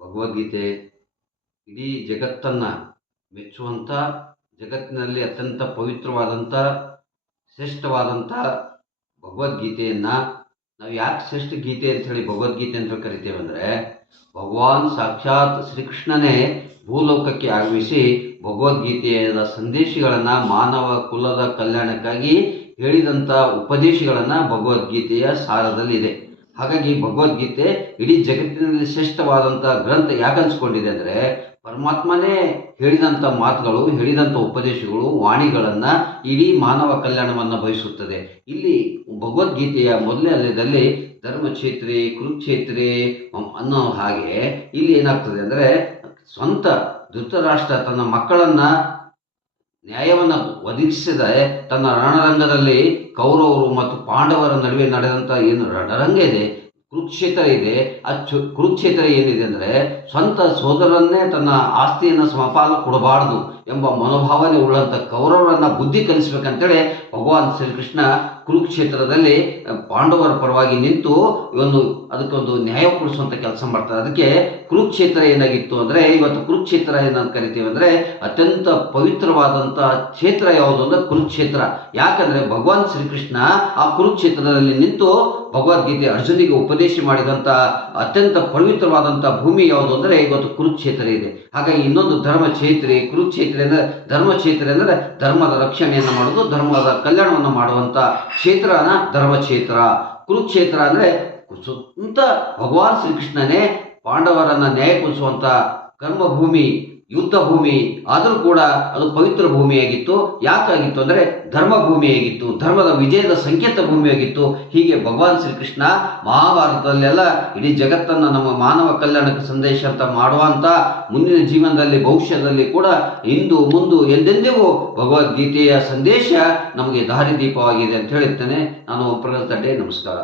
ಭಗವದ್ಗೀತೆ ಇಡೀ ಜಗತ್ತನ್ನು ಮೆಚ್ಚುವಂಥ, ಜಗತ್ತಿನಲ್ಲಿ ಅತ್ಯಂತ ಪವಿತ್ರವಾದಂಥ, ಶ್ರೇಷ್ಠವಾದಂಥ ಭಗವದ್ಗೀತೆಯನ್ನು ನಾವು ಯಾಕೆ ಶ್ರೇಷ್ಠ ಗೀತೆ ಅಂಥೇಳಿ ಭಗವದ್ಗೀತೆ ಅಂತ ಕರಿತೇವೆ ಅಂದರೆ, ಭಗವಾನ್ ಸಾಕ್ಷಾತ್ ಶ್ರೀಕೃಷ್ಣನೇ ಭೂಲೋಕಕ್ಕೆ ಆಗಮಿಸಿ ಭಗವದ್ಗೀತೆಯ ಸಂದೇಶಗಳನ್ನು ಮಾನವ ಕುಲದ ಕಲ್ಯಾಣಕ್ಕಾಗಿ ಹೇಳಿದಂಥ ಉಪದೇಶಗಳನ್ನು ಭಗವದ್ಗೀತೆಯ ಸಾರದಲ್ಲಿದೆ. ಹಾಗಾಗಿ ಭಗವದ್ಗೀತೆ ಇಡೀ ಜಗತ್ತಿನಲ್ಲಿ ಶ್ರೇಷ್ಠವಾದಂಥ ಗ್ರಂಥ ಯಾಕೆ ಅನ್ಸ್ಕೊಂಡಿದೆ ಅಂದರೆ, ಪರಮಾತ್ಮನೇ ಹೇಳಿದಂಥ ಮಾತುಗಳು, ಹೇಳಿದಂಥ ಉಪದೇಶಗಳು, ವಾಣಿಗಳನ್ನು ಇಡೀ ಮಾನವ ಕಲ್ಯಾಣವನ್ನು ಬಯಸುತ್ತದೆ. ಇಲ್ಲಿ ಭಗವದ್ಗೀತೆಯ ಮೊದಲನೇ ಅಧ್ಯಾಯದಲ್ಲಿ ಧರ್ಮಕ್ಷೇತ್ರೆ ಕುರುಕ್ಷೇತ್ರೆ ಅನ್ನೋ ಹಾಗೆ ಇಲ್ಲಿ ಏನಾಗ್ತದೆ ಅಂದರೆ, ಸ್ವಂತ ಧೃತರಾಷ್ಟ್ರ ತನ್ನ ಮಕ್ಕಳನ್ನು ನ್ಯಾಯವನ್ನು ಒದಗಿಸಿದೆ. ತನ್ನ ರಣರಂಗದಲ್ಲಿ ಕೌರವರು ಮತ್ತು ಪಾಂಡವರ ನಡುವೆ ನಡೆದಂಥ ಏನು ರಣರಂಗ ಇದೆ, ಕುರುಕ್ಷೇತ್ರ ಇದೆ. ಆ ಕುರುಕ್ಷೇತ್ರ ಏನಿದೆ ಅಂದರೆ, ಸ್ವಂತ ಸೋದರನ್ನೇ ತನ್ನ ಆಸ್ತಿಯನ್ನು ಸಮಪಾಲು ಕೊಡಬಾರ್ದು ಎಂಬ ಮನೋಭಾವನೆ ಉಳ್ಳಂಥ ಕೌರವರನ್ನು ಬುದ್ಧಿ ಕಲಿಸ್ಬೇಕಂತೇಳಿ ಭಗವಾನ್ ಶ್ರೀಕೃಷ್ಣ ಕುರುಕ್ಷೇತ್ರದಲ್ಲಿ ಪಾಂಡವರ ಪರವಾಗಿ ನಿಂತು ಅದಕ್ಕೊಂದು ನ್ಯಾಯ ಕೊಡಿಸುವಂಥ ಕೆಲಸ ಮಾಡ್ತಾರೆ. ಅದಕ್ಕೆ ಕುರುಕ್ಷೇತ್ರ ಏನಾಗಿತ್ತು ಅಂದರೆ, ಇವತ್ತು ಕುರುಕ್ಷೇತ್ರ ಏನಂತ ಕರಿತೀವಿ ಅಂದರೆ, ಅತ್ಯಂತ ಪವಿತ್ರವಾದಂಥ ಕ್ಷೇತ್ರ ಯಾವುದು ಅಂದರೆ ಕುರುಕ್ಷೇತ್ರ. ಯಾಕಂದರೆ ಭಗವಾನ್ ಶ್ರೀಕೃಷ್ಣ ಆ ಕುರುಕ್ಷೇತ್ರದಲ್ಲಿ ನಿಂತು ಭಗವದ್ಗೀತೆ ಅರ್ಜುನಿಗೆ ಉಪದೇಶ ಮಾಡಿದಂಥ ಅತ್ಯಂತ ಪವಿತ್ರವಾದಂಥ ಭೂಮಿ ಯಾವುದು ಅಂದರೆ ಇವತ್ತು ಕುರುಕ್ಷೇತ್ರ ಇದೆ. ಹಾಗಾಗಿ ಇನ್ನೊಂದು ಧರ್ಮಕ್ಷೇತ್ರ, ಕುರುಕ್ಷೇತ್ರ ಅಂದರೆ ಧರ್ಮಕ್ಷೇತ್ರ ಅಂದರೆ ಧರ್ಮದ ರಕ್ಷಣೆಯನ್ನು ಮಾಡೋದು, ಧರ್ಮದ ಕಲ್ಯಾಣವನ್ನು ಮಾಡುವಂಥ ಕ್ಷೇತ್ರನ ಧರ್ಮಕ್ಷೇತ್ರ. ಕುರುಕ್ಷೇತ್ರ ಅಂದರೆ ಸ್ವಂತ ಭಗವಾನ್ ಶ್ರೀಕೃಷ್ಣನೇ ಪಾಂಡವರನ್ನು ನ್ಯಾಯಗೊಳಿಸುವಂಥ ಕರ್ಮಭೂಮಿ, ಯುದ್ಧ ಭೂಮಿ. ಆದರೂ ಕೂಡ ಅದು ಪವಿತ್ರ ಭೂಮಿಯಾಗಿತ್ತು. ಯಾಕಾಗಿತ್ತು ಅಂದರೆ ಧರ್ಮಭೂಮಿಯಾಗಿತ್ತು, ಧರ್ಮದ ವಿಜಯದ ಸಂಕೇತ ಭೂಮಿಯಾಗಿತ್ತು. ಹೀಗೆ ಭಗವಾನ್ ಶ್ರೀಕೃಷ್ಣ ಮಹಾಭಾರತದಲ್ಲೆಲ್ಲ ಇಡೀ ಜಗತ್ತನ್ನು ನಮ್ಮ ಮಾನವ ಕಲ್ಯಾಣಕ್ಕೆ ಸಂದೇಶ ಅಂತ ಮಾಡುವಂಥ, ಮುಂದಿನ ಜೀವನದಲ್ಲಿ ಭವಿಷ್ಯದಲ್ಲಿ ಕೂಡ ಇಂದು ಮುಂದು ಎಂದೆಂದಿಗೂ ಭಗವದ್ಗೀತೆಯ ಸಂದೇಶ ನಮಗೆ ದಾರಿದೀಪವಾಗಿದೆ ಅಂತ ಹೇಳುತ್ತೇನೆ. ನಾನು ಪ್ರಗತಿ. ನಮಸ್ಕಾರ.